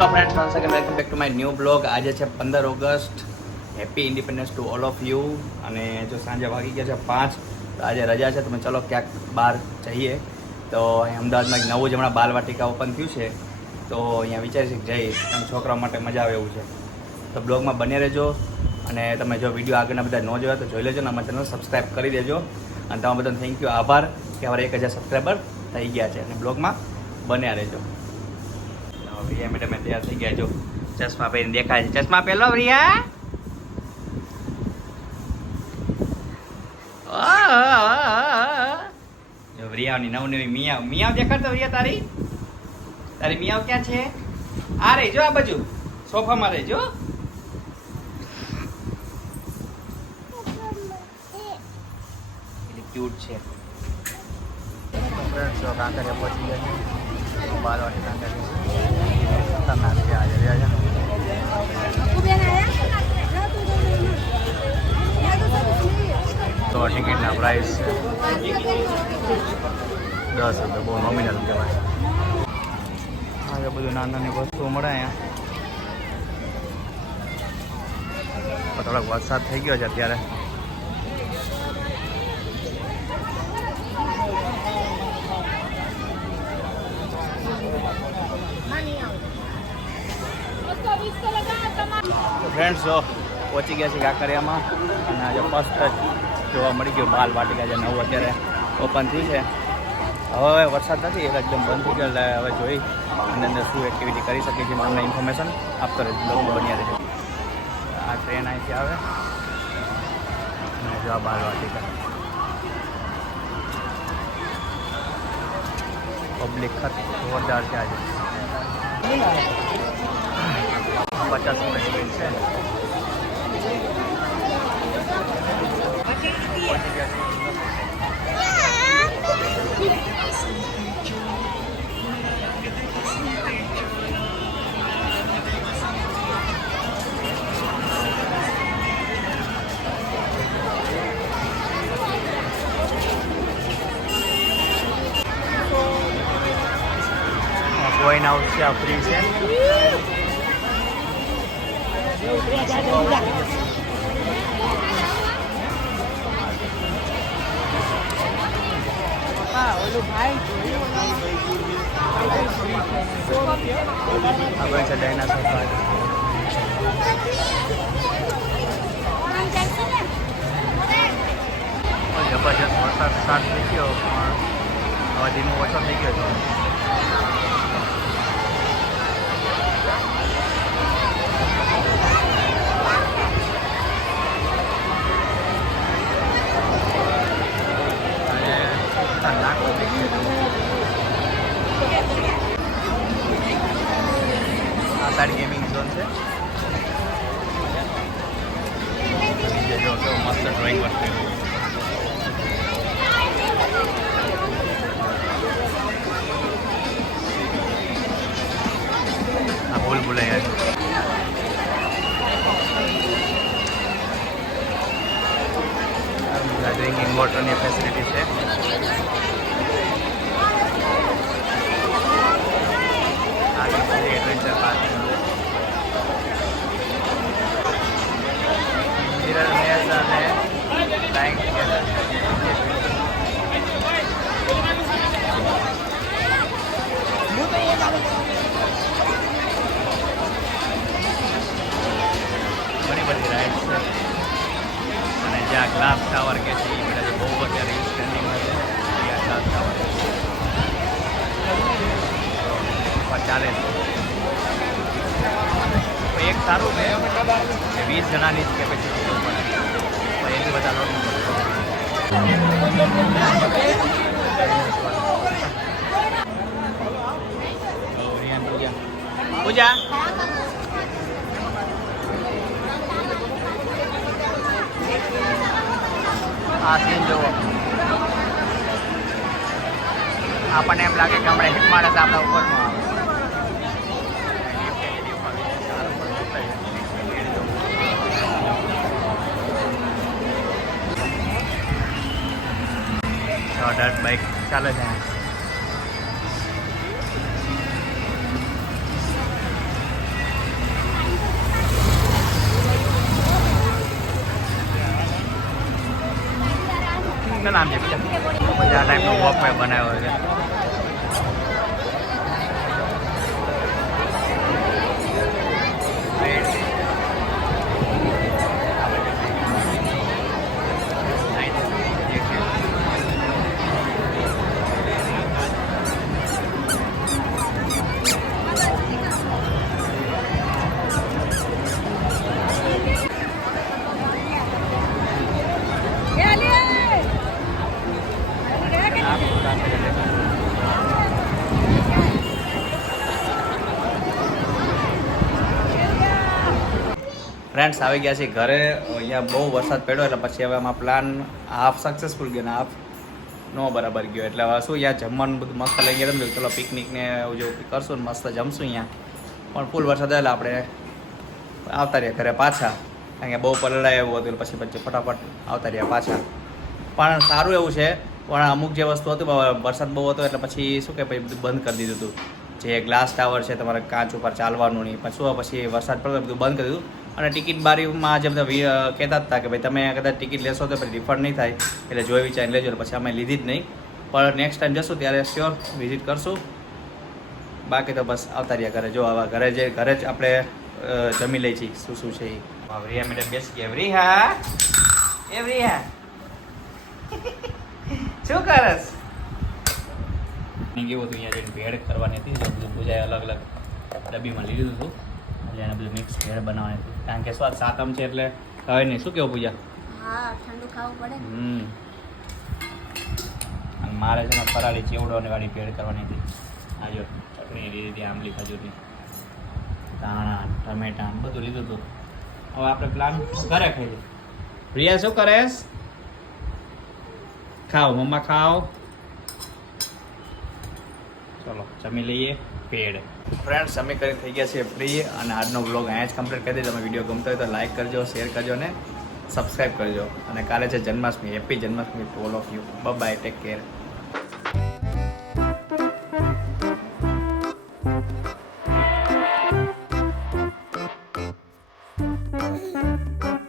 Hello friends, once again welcome back to my new blog. આજે છે 15 August. Happy independence two all of you. અને જો સાંજે વાગી ગયા છે 5, તો આજે રજા છે. તમે ચલો ક્યાંક બહાર જઈએ. તો અહીં અમદાવાદમાં એક નવું જ હમણાં બાલવાટિકા ઓપન થયું છે, તો અહીંયા વિચારી છે જઈએ. અને છોકરાઓ માટે મજા આવે એવું છે. તો બ્લોગમાં બન્યા રહેજો. અને તમે જો વિડીયો આગળના બધા ન જોયા તો જોઈ લેજો. અને અમારા ચેનલ સબસ્ક્રાઈબ કરી દેજો. અને તમારા બધાને થેન્ક યુ, આભાર કે અમારા 1000 સબસ્ક્રાઈબર થઈ ગયા છે. અને બ્લોગમાં બન્યા રહેજો. પ્રિયા મેડમ તૈયાર થઈ ગયા. જો ચશ્મા પહેરીને દેખાય છે. ચશ્મા પહેલો પ્રિયા. જો પ્રિયાની નવી મિયાવ મિયાવ દેખાડતો. પ્રિયા તારી મિયાવ ક્યાં છે? આ રહી જો, આ બાજુ સોફામાં રહી જો. એટલે ક્યુટ છે. કાંકરિયા પહોંચી ગયા છે. બાલવાટી કાંકરિયા ખતરનાક છે આજે રહ્યા છે. તો ટિકિટના પ્રાઇસ છે 10 રૂપિયા. બહુ નોમિનલ કહેવાય. આજે બધું નાની વસ્તુઓ મળે અહીંયા. થોડોક વરસાદ થઈ ગયો છે અત્યારે. ફ્રેન્ડ્સ જો પહોંચી ગયા છે કાંકરિયામાં. અને આજે ફર્સ્ટ જ જોવા મળી ગયું બાલ વાટિકા, જે નવું અત્યારે ઓપન થયું છે. હવે વરસાદ નથી, એકદમ બંધ થઈ ગયો. એટલે હવે જોઈ અને અંદર શું એક્ટિવિટી કરી શકીએ છીએ તમને ઇન્ફોર્મેશન આપતો રહે. બ્લોગમાં બન્યા રહેજો. આ ટ્રેન અહીંથી આવે અને જો આ બાલ વાટિકા. પબ્લિક જોરદાર છે આજે. 50 રૂપિયા ટિકિટ છે. કોઈન હાઉસ છે, આ ફ્રી છે. આપણે છે ડાયનાસોર પાર્ક. જબરજસ્ત વરસાદ સ્ટાર્ટ થઈ ગયો, પણ હવે ધીમો ઓછો થઈ ગયો છે. આ સાઈડ ગેમિંગ ઝોન છે. જો તો મસ્ત ડ્રોઈંગ વર્ક કર્યું. આ ભૂલ ભૂલાઈ ગયા. ડ્રિંકિંગ વોટરની ફેસિલિટી છે. Adventure park. મિરર મેઝ અને ફ્લાઇંગ ટુગેધર. ઘણી બધી રાઇડ્સ છે. અને જ્યાં ગ્લાસ ટાવર કે છે એ બધા બહુ અત્યારે ટ્રેન્ડિંગમાં છે. ત્યાં ગ્લાસ ટાવર ચાલે છે. એક સારું છે કે 20 જણાની જ કેપેસિટી પડે, પણ એથી બધા લોકો પૂજા આ સીન જુઓ. આપણને એમ લાગે કે હમણાં હિટ મારે તો આપણા ઉપરનો આવે. ડર્ટ બાઇક ચાલે છે. ફ્રેન્ડ્સ આવી ગયા છે ઘરે. અહીંયા બહુ વરસાદ પડ્યો એટલે પછી હવે આમાં પ્લાન હાફ સક્સેસફુલ ગયો ને હાફ નો બરાબર ગયો. એટલે હવે શું અહીંયા જમવાનું બધું મસ્ત લઈ ગયા તમે ચલો પિકનિકને એવું જેવું કરશું ને મસ્ત જમશું અહીંયા. પણ ફૂલ વરસાદ એટલે આપણે આવતા રહ્યા ઘરે પાછા, કારણ કે બહુ પલળાય એવું હતું પછી પછી ફટાફટ આવતા રહ્યા પાછા. પણ સારું એવું છે, પણ અમુક જે વસ્તુ હતું વરસાદ બહુ હતો એટલે પછી શું કે પછી બધું બંધ કરી દીધું હતું. જે ગ્લાસ ટાવર છે તમારે કાચ ઉપર ચાલવાનું નહીં, પછી વરસાદ પડતો બધું બંધ કરી દીધું. અને ટિકિટ બારીમાં જે બધા કહેતા હતા કે ભાઈ તમે કદાચ ટિકિટ લેશો તો પછી રિફંડ નહીં થાય, એટલે જોઈ વિચારી લેજો. પછી અમે લીધી જ નહીં, પણ નેક્સ્ટ ટાઈમ જશું ત્યારે શ્યોર વિઝિટ કરશું. બાકી તો બસ આવતા રહ્યા ઘરે. જો આવા ઘરે જ આપણે જમી લઈ છીએ શું શું છે એ. રિયા મેડમ બેસી ગયા. રિયા શું કરસ? કેવું હતું અહીંયા જઈને ભેળ કરવાની હતી, બધું પૂજાએ અલગ અલગ ડબ્બીમાં લીધું હતું એટલે એને બધું મિક્સ ભેળ બનાવવાની હતી. કારણ કે સ્વાદ સાતમ છે એટલે હવે નહીં. શું કેવું પૂજા? હા, ઠંડુ ખાવું પડે. અને મારે છે ને ફરાળી ચેવડો અને વાળી ભેળ કરવાની હતી. આ જો ચટણી લીધી હતી, આંબલી ખજૂરની, ધાણા ટમેટા બધું લીધું હતું. હવે આપણે પ્લાન ઘરે ખાઈ લઈએ. રિયા શું કરેશ? ખાઓ મમ્મા ખાઓ. ચલો જમી લઈએ પેડ. ફ્રેન્ડ્સ અમે કરી થઈ ગયા છે ફ્રી, અને આજનો વ્લોગ અહીંયા જ કમ્પ્લીટ કરી દેજો. તમે વિડીયો ગમતો હોય તો લાઈક કરજો, શેર કરજો અને સબસ્ક્રાઈબ કરજો. અને કાલે છે Janmashtami. Happy Janmashtami to all of you. Bye, take care. Thank you.